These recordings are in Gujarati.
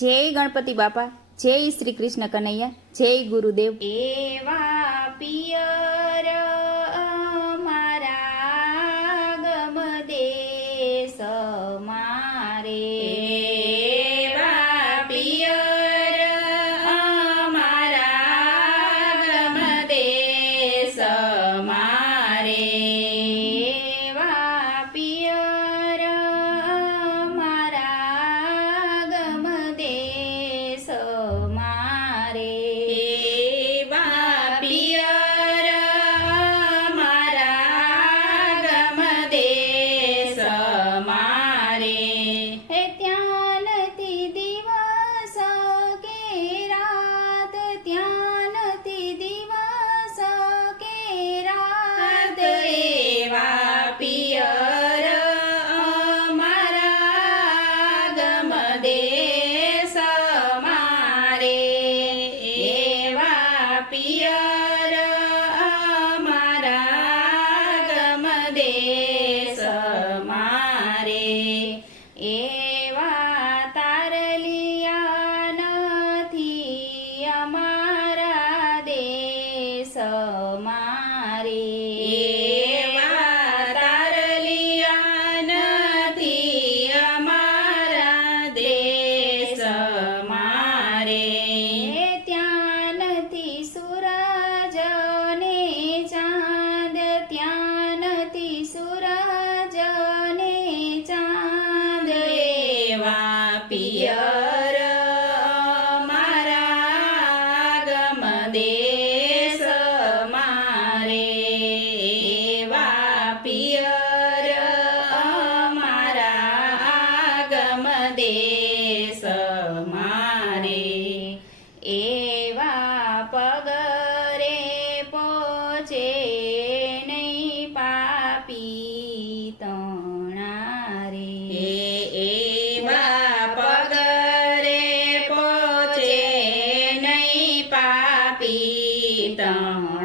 જય ગણપતિ બાપા જય શ્રી કૃષ્ણ કનૈયા જય ગુરુદેવ. એવા પિય Yeah.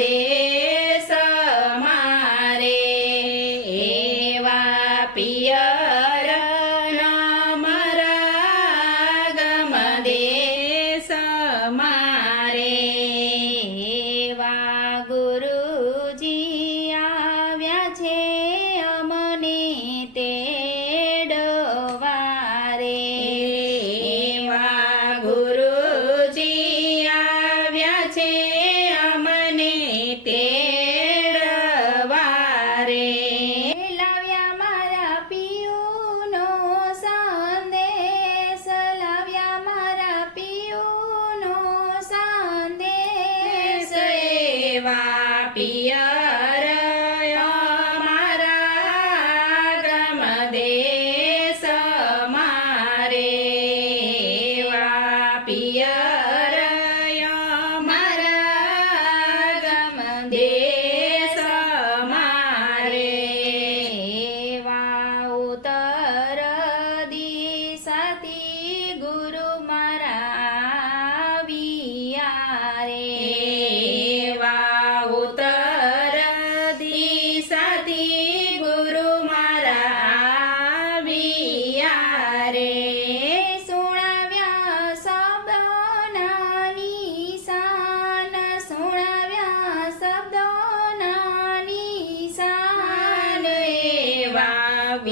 day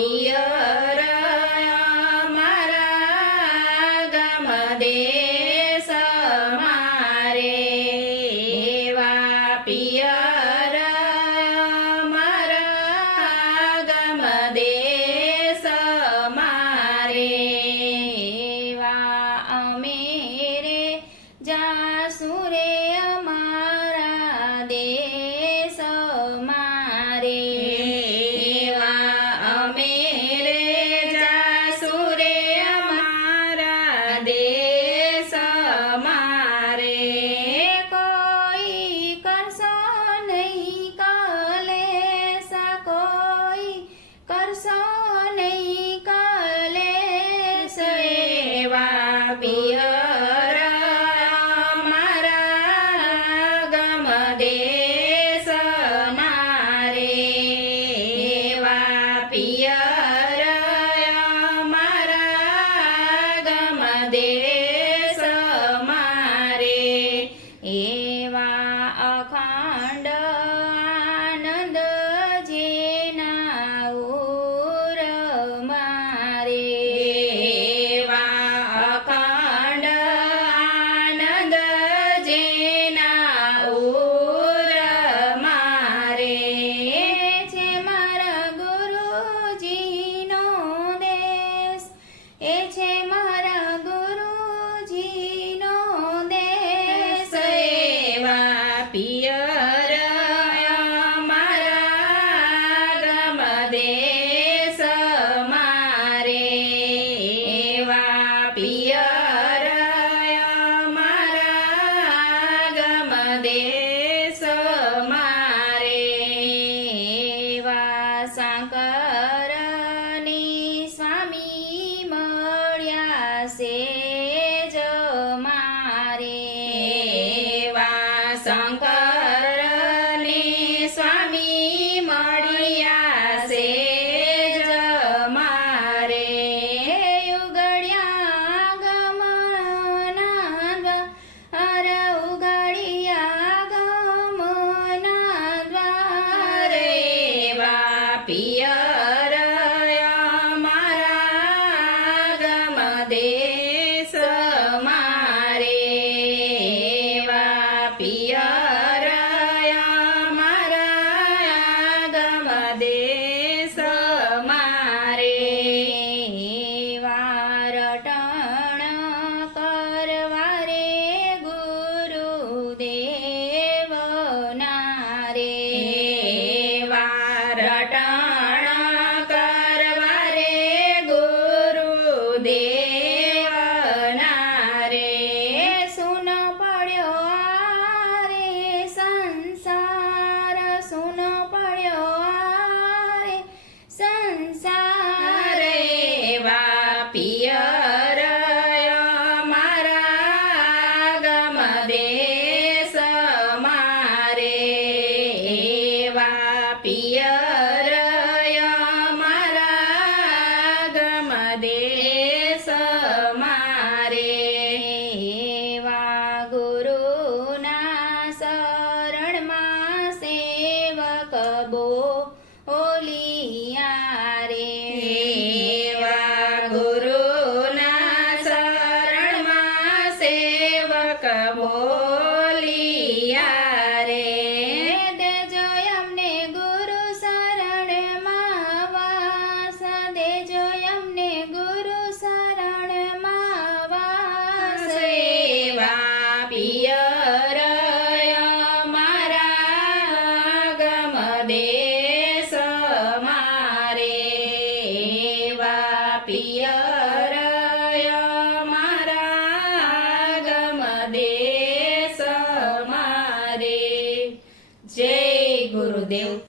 એવા એવા be a